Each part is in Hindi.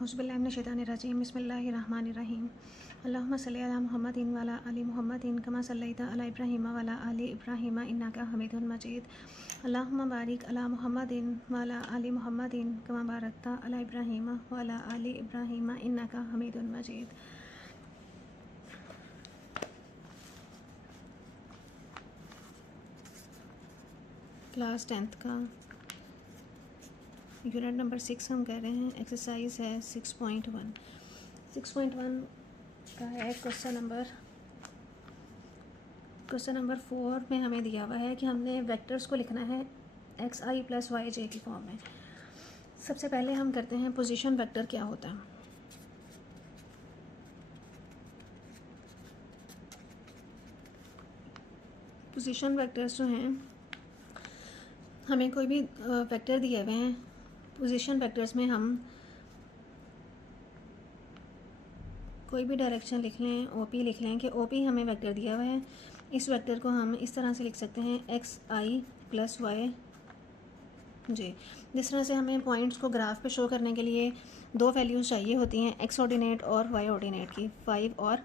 औज़ुबिल्लाहिमिनश्शैतानिर्रजीम बिस्मिल्लाहिर्रहमानिर्रहीम अल्लाहुम्मा सल्लि अला मुहम्मदिन व अला आलि मुहम्मदिन कमा सल्लैता अला इब्राहीम व अला आलि इब्राहीम इन्नका हमीदुन मजीद अल्लाहुम्मा बारिक अला मुहम्मदिन व अला आलि मुहम्मदिन कमा बारकता अला इब्राहीम व अला आलि इब्राहीम इन्नका हमीदुन मजीद। क्लास 10th का यूनिट नंबर 6 हम कह रहे हैं। एक्सरसाइज है 6.1 का है क्वेश्चन नंबर 4 में हमें दिया हुआ है कि हमने वेक्टर्स को लिखना है X I plus Y J की फॉर्म में। सबसे पहले हम करते हैं पोजीशन वेक्टर क्या होता है। पोजीशन वेक्टर्स जो हैं, हमें कोई भी वेक्टर दिए हुए हैं। पोजीशन वेक्टर्स में हम कोई भी डायरेक्शन लिख लें, ओपी लिख लें कि ओपी हमें वेक्टर दिया हुआ है। इस वेक्टर को हम इस तरह से लिख सकते हैं एक्स आई प्लस वाई जे। जिस तरह से हमें पॉइंट्स को ग्राफ पे शो करने के लिए दो वैल्यूज़ चाहिए होती हैं, एक्स ऑर्डिनेट और वाई ऑर्डिनेट की, 5 और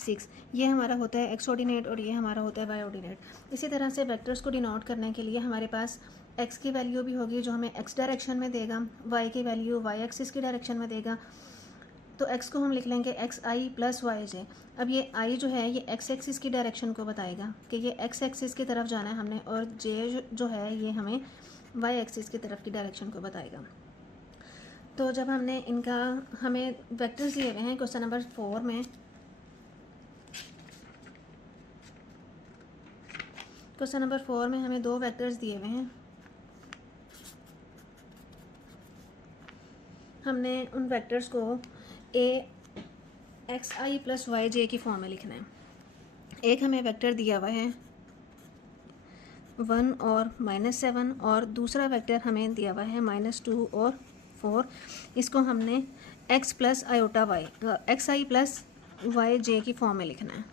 6। ये हमारा होता है एक्स ऑर्डिनेट और ये हमारा होता है वाई ऑर्डिनेट। इसी तरह से वेक्टर्स को डिनोट करने के लिए हमारे पास एक्स की वैल्यू भी होगी जो हमें एक्स डायरेक्शन में देगा, वाई की वैल्यू वाई एक्सिस की डायरेक्शन में देगा। तो एक्स को हम लिख लेंगे एक्स आई प्लस वाई जे। अब ये आई जो है ये एक्स एक्सिस की डायरेक्शन को बताएगा कि ये एक्स एक्सिस की तरफ जाना है हमने, और जे जो है ये हमें वाई एक्सिस की तरफ की डायरेक्शन को बताएगा। तो जब हमने हमें वेक्टर्स दिए हुए हैं क्वेश्चन नंबर 4 में, हमें दो वेक्टर्स दिए हुए हैं। हमने उन वेक्टर्स को x I plus Y J की फॉर्म में लिखना है। एक हमें वेक्टर दिया हुआ है 1 और -7, और दूसरा वेक्टर हमें दिया हुआ है -2 और 4। इसको हमने X plus iota Y, X I plus Y J की फॉर्म में लिखना है।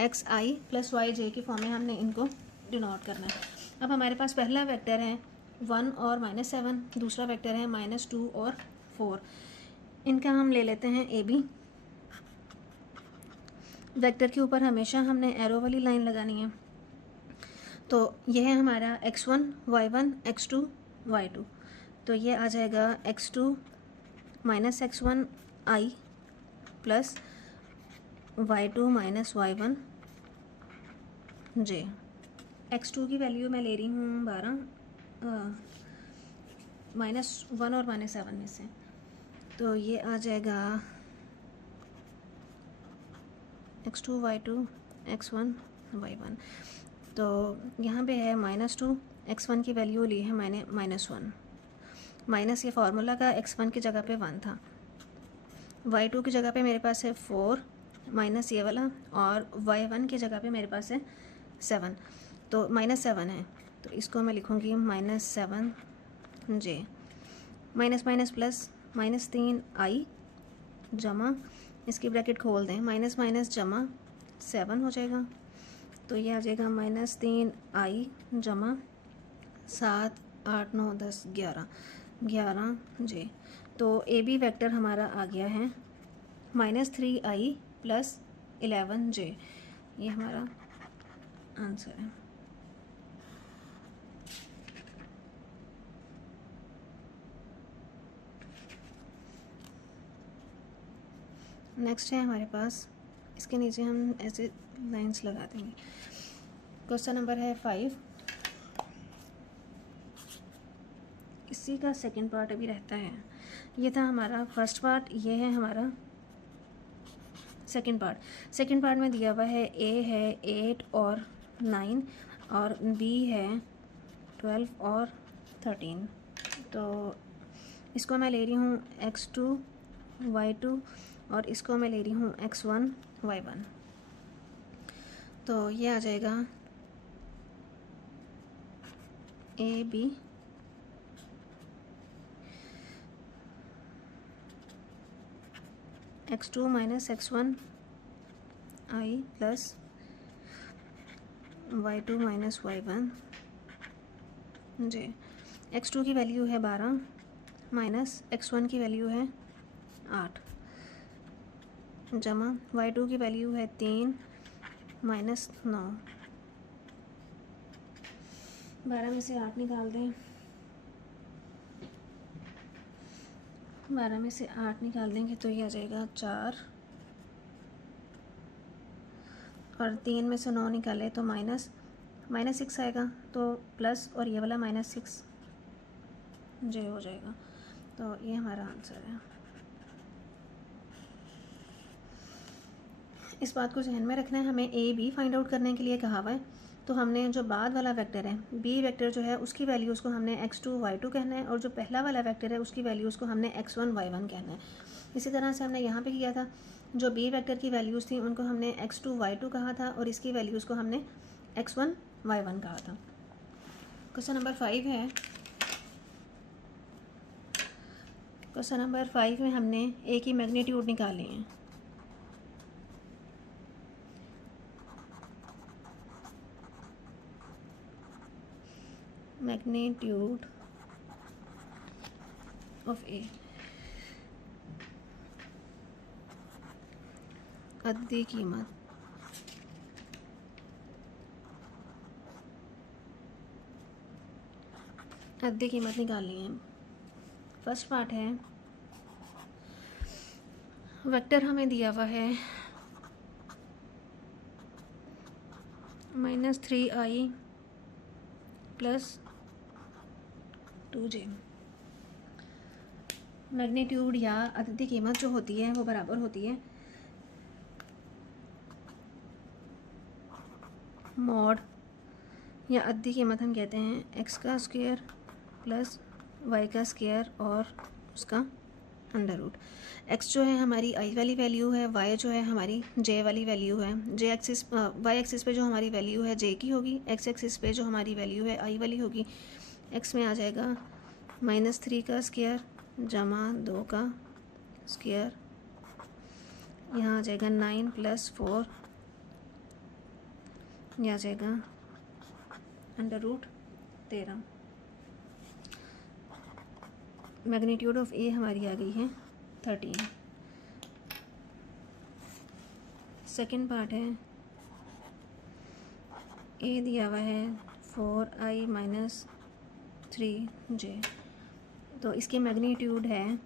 X I plus Y J की फॉर्म में हमने इनको डिनोट करना है। अब हमारे पास पहला वेक्टर है 1 और -7, दूसरा वेक्टर है -2 और 4। इनका हम ले लेते हैं ए बी। वेक्टर के ऊपर हमेशा हमने एरो वाली लाइन लगानी है। तो यह है हमारा x1 y1 x2 y2। तो ये आ जाएगा x2 minus x1 i plus y2 minus y1 j। x2 की वैल्यू मैं ले रही हूँ 12, -1 और -7 में से। तो ये आ जाएगा x2 y2 x1 y1। तो यहाँ पे है -2, x1 की वैल्यू ली है मैंने -1, माइनस ये फार्मूला का x1 की जगह पे 1 था, y2 की जगह पे मेरे पास है 4 माइनस ये वाला, और y1 की जगह पे मेरे पास है 7। तो -7 है, तो इसको मैं लिखूँगी -7 j। Minus minus plus -3 i जमा, इसकी ब्रैकेट खोल दें, माइनस माइनस जमा 7 हो जाएगा। तो ये आ जाएगा -3 i जमा 7 8 9 10 11 j। तो ए बी वैक्टर हमारा आ गया है -3 i प्लस 11 j। ये हमारा आंसर है। नेक्स्ट है हमारे पास, इसके नीचे हम ऐसे लाइंस लगा देंगे। क्वेश्चन नंबर है 5। इसी का सेकंड पार्ट अभी रहता है। ये था हमारा फर्स्ट पार्ट, ये है हमारा सेकंड पार्ट में दिया हुआ है ए है 8 और 9, और बी है 12 और 13। तो इसको मैं ले रही हूँ x2 y2, और इसको मैं ले रही हूँ x1 y1। तो ये आ जाएगा A B x2 minus x1 i plus y2 minus y1 j। x2 की वैल्यू है 12, माइनस x1 की वैल्यू है 8 जमा y2 की वैल्यू है 3 माइनस 9। 12 में से 8 निकाल दें, 12 में से 8 निकाल देंगे तो ये आ जाएगा 4 और 3 में से 9 निकाले तो माइनस 6 आएगा, तो प्लस और ये वाला -6 जे हो जाएगा। तो ये हमारा आंसर है। इस बात को जहन में रखना है, हमें ए बी फाइंड आउट करने के लिए कहा हुआ है। तो हमने जो बाद वाला वेक्टर है बी वेक्टर जो है उसकी वैल्यू उसको हमने x2 y2 कहना है, और जो पहला वाला वेक्टर है उसकी वैल्यू उसको हमने x1 y1 कहना है। इसी तरह से हमने यहाँ पे किया था, जो बी वेक्टर की वैल्यूज़ थी उनको हमने x2 y2 कहा था और इसकी वैल्यूज़ को हमने x1 y1 कहा था। क्वेश्चन नंबर 5 है। क्वेश्चन नंबर 5 में हमने ए की मैग्नीट्यूड निकाली है। मैग्नीट्यूड ऑफ ए, अद्दी कीमत, अद्दी कीमत निकालनी है। फर्स्ट पार्ट है, वेक्टर हमें दिया हुआ है -3i + 2j। मैग्नीट्यूड या अद्दी कीमत जो होती है वो बराबर होती है मॉड, या अद्दी कीमत हम कहते हैं x का स्क्वायर प्लस y का स्क्वायर और उसका अंडर रूट। x जो है हमारी i वाली वैल्यू है, y जो है हमारी j वाली वैल्यू है। j एक्सिस y एक्सिस पे जो हमारी वैल्यू है j की होगी, x एक्सिस पे जो हमारी वैल्यू है i वाली होगी। x में आ जाएगा -3 का स्क्वायर जमा 2 का स्क्वायर, यहाँ आ जाएगा 9 + 4, यह आ जाएगा अंडर रूट 13। मैग्नीट्यूड ऑफ ए हमारी आ गई है 13। सेकंड पार्ट है, ए दिया हुआ है 4i - 3j। तो इसकी मैग्नीट्यूड है,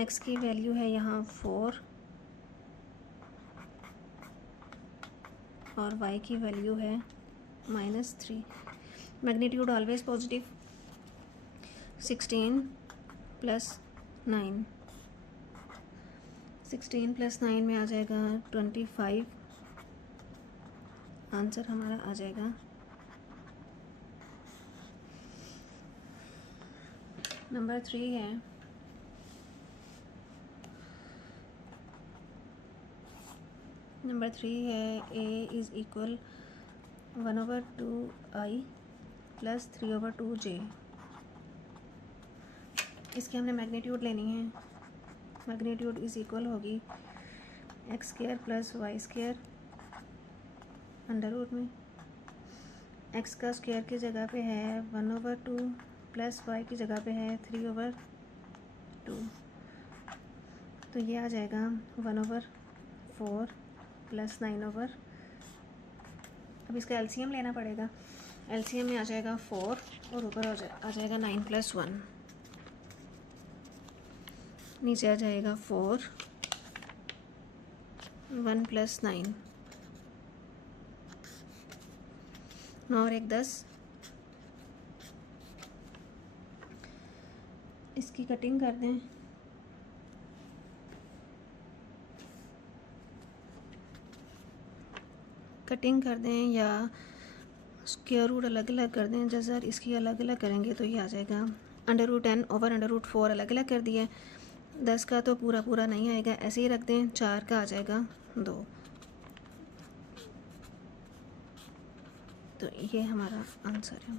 x की वैल्यू है यहाँ 4 और y की वैल्यू है -3। Magnitude always positive. 16 + 9, 16 + 9 में आ जाएगा 25। आंसर हमारा आ जाएगा नंबर 3 है। नंबर 3 है, a = 1/2i + 3/2j। इसकी हमने मैग्नीट्यूड लेनी है। मैग्नीट्यूड = होगी x² + y² अंडर रूट में। x का स्क्वायर की जगह पे है 1/2 प्लस y की जगह पे है 3/2, तो ये आ जाएगा 1/4 + 9/। अब इसका एलसीएम लेना पड़ेगा। एलसीएम में आ जाएगा 4 और ऊपर आ जाएगा 9 + 1, नीचे आ जाएगा 4, 1 + 9, 9 और 1 10। इसकी कटिंग कर दें। कटिंग कर दें या स्क्वायर रूट अलग अलग कर दें। जैसे इसकी अलग अलग करेंगे तो ये आ जाएगा √10/√4 अलग अलग कर दिया। 10 का तो पूरा पूरा नहीं आएगा, ऐसे ही रख दें। 4 का आ जाएगा 2। तो ये हमारा आंसर है।